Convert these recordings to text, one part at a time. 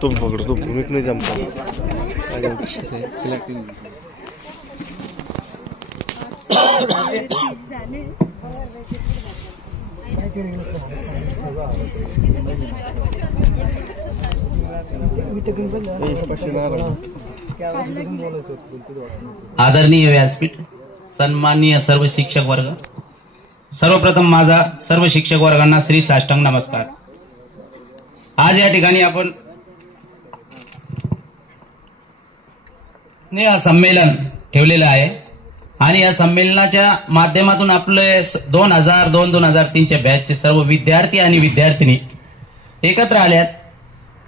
तुम पकड़ो, तुम भूमिक नहीं जमता। आदरणीय व्यासपीठ, सन्माननीय सर्व शिक्षक वर्ग, सर्वप्रथम माझा सर्व शिक्षक वर्गांना श्री साष्टांग नमस्कार। आज या ठिकाणी आपण स्नेह संमेलन ठेवलेलं आहे आणि या संमेलनाच्या माध्यमातून आपले 2002-2003च्या बॅचचे सर्व विद्यार्थी आणि विद्यार्थिनी एकत्र आल्यात।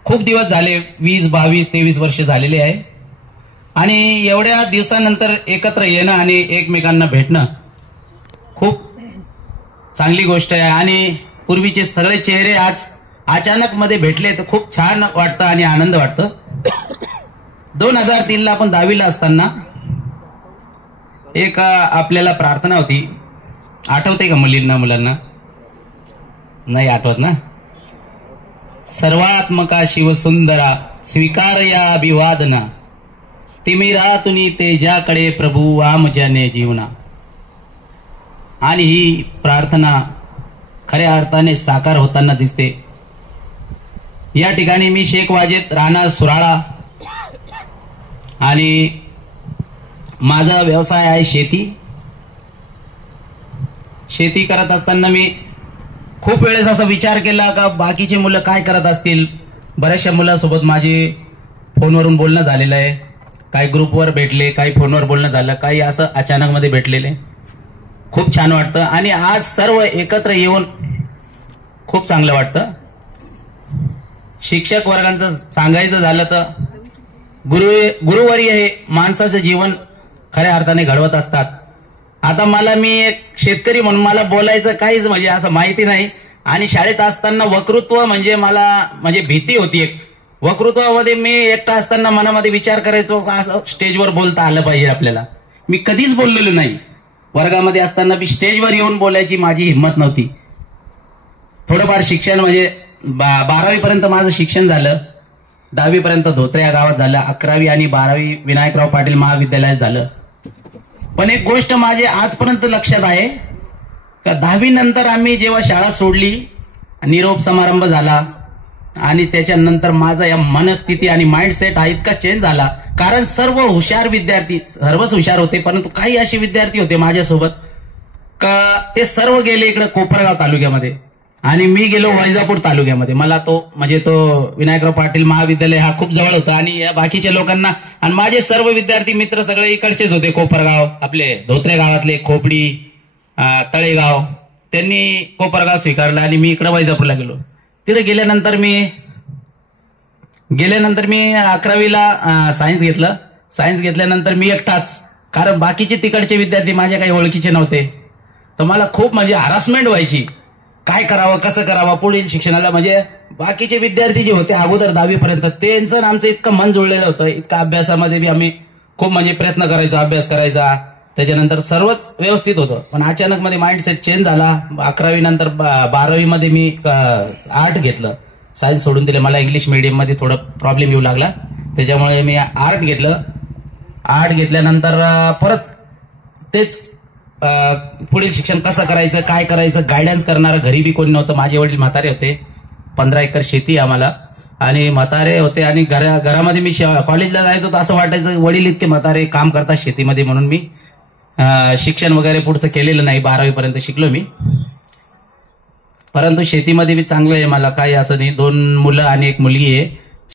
खूप दिवस झाले, 20, 22, 23 वर्ष झालेले आहे आणि एवढ्या दिवसानंतर एकत्र येणं आणि एकमेकांना भेटणं खूप चांगली गोष्ट आहे आणि पूर्वीचे सगळे चेहरे आज अचानक मध्ये भेटले तर खूप छान वाटतं आणि आनंद वाटतं। 2003ला आपण 10वीला असताना एक आपल्याला प्रार्थना होती, आठवते का मुलांना? नाही आठवत ना? सर्वात्मका शिवसुंदरा स्वीकार या अभिवादना, तिमिरातुनी तेजाकडे प्रभू वामजने जीवना। आणि ही प्रार्थना खऱ्या अर्थाने साकार होताना दिसते। या ठिकाणी मी शेख वाजेद, राहणार सुराळा आणि माझा व्यवसाय आहे शेती करत असताना मी खूप वेळेस असा विचार केला का बाकीचे मुलं काय करत असतील। बऱ्याचशा मुलांसोबत माझे फोनवरून बोलणं झालेलं आहे, काही ग्रुपवर भेटले, काही फोनवर बोलणं झालं, काही असं अचानक मध्ये भेटलेले। खूप छान वाटतं आणि आज सर्व एकत्र येऊन खूप चांगलं वाटतं। शिक्षक वर्गांचं सांगायचं झालं तर गुरुवर्य हे माणसाचं जीवन खऱ्या अर्थाने घडवत असतात। आता मी एक शेतकरी म्हणून मला बोलायचं काहीच म्हणजे असं माहिती नाही आणि शाळेत असताना वक्तृत्व म्हणजे मला भीती होती। एक वक्तृत्वामध्ये मी एकटा असताना मनामध्ये विचार करायचो का असं स्टेजवर बोलता आलं पाहिजे आपल्याला। मी कधीच बोललेलो नाही। वर्गामध्ये असताना मी स्टेजवर येऊन बोलायची माझी हिंमत नव्हती। थोडंफार शिक्षण म्हणजे 12वी पर्यंत माझं शिक्षण झालं, 10वी पर्यंत धोत्रे या गावात झालं, 11वी आणि 12वी विनायकराव पाटील महाविद्यालयात झालं। पण एक गोष्ट माझे आजपर्यंत लक्षात आहे का 10वी नंतर आम्ही जेव्हा शाळा सोडली, निरोप समारंभ झाला आणि त्याच्यानंतर माझा या मनस्थिती आणि माइंडसेट हा इतका चेंज झाला। कारण सर्व हुशार विद्यार्थी, सर्वच हुशार होते, परंतु काही असे विद्यार्थी होते माझ्यासोबत का ते सर्व गेले इकडे कोपरगाव तालुक्यामध्ये आणि मी गेलो वैजापूर तालुक्यामध्ये। मला तो विनायकराव पाटील महाविद्यालय हा खूप जवळ होता आणि या बाकीच्या लोकांना आणि माझे सर्व विद्यार्थी मित्र सगळे इकडचेच होते, कोपरगाव, आपले धोत्रे गावातले, खोपडी, तळेगाव, त्यांनी कोपरगाव स्वीकारला आणि मी इकडे वैजापूरला गेलो। तिथे गेल्यानंतर मी 11वीला सायन्स घेतलं। सायन्स घेतल्यानंतर मी एकटाच, कारण बाकीचे तिकडचे विद्यार्थी माझ्या काही ओळखीचे नव्हते, तर मला खूप हरासमेंट व्हायची, काय करावं कसं करावं पुढील शिक्षणाला। बाकीचे विद्यार्थी जे होते अगोदर 10वी पर्यंत त्यांचं आमचं इतकं मन जुळलेलं होतं, इतकं अभ्यासामध्ये बी आम्ही खूप प्रयत्न करायचो, अभ्यास करायचा, त्याच्यानंतर सर्वच व्यवस्थित होतं। पण अचानक मध्ये माइंडसेट चेंज झाला। 11वी नंतर 12वी मध्ये मी आर्ट घेतलं, सायन्स सोडून दिले। मला इंग्लिश मीडियम मध्ये थोडं प्रॉब्लेम येऊ लागला, त्याच्यामुळे मी आर्ट घेतलं। आर्ट घेतल्यानंतर परत तेच पुढील शिक्षण कसं करायचं, काय करायचं, गायडन्स करणारं घरी बी कोणी नव्हतं। माझे वडील म्हातारे होते, 15 एकर शेती आम्हाला आणि म्हातारे होते आणि घरामध्ये मी कॉलेजला जायचो तर असं वाटायचं वडील इतके म्हातारे काम करतात शेतीमध्ये, म्हणून मी शिक्षण वगैरे पुढचं केलेलं नाही। 12वी पर्यंत शिकलो मी, परंतु शेतीमध्ये बी चांगलं आहे मला, काही असं नाही। 2 मुलं आणि 1 मुलगी आहे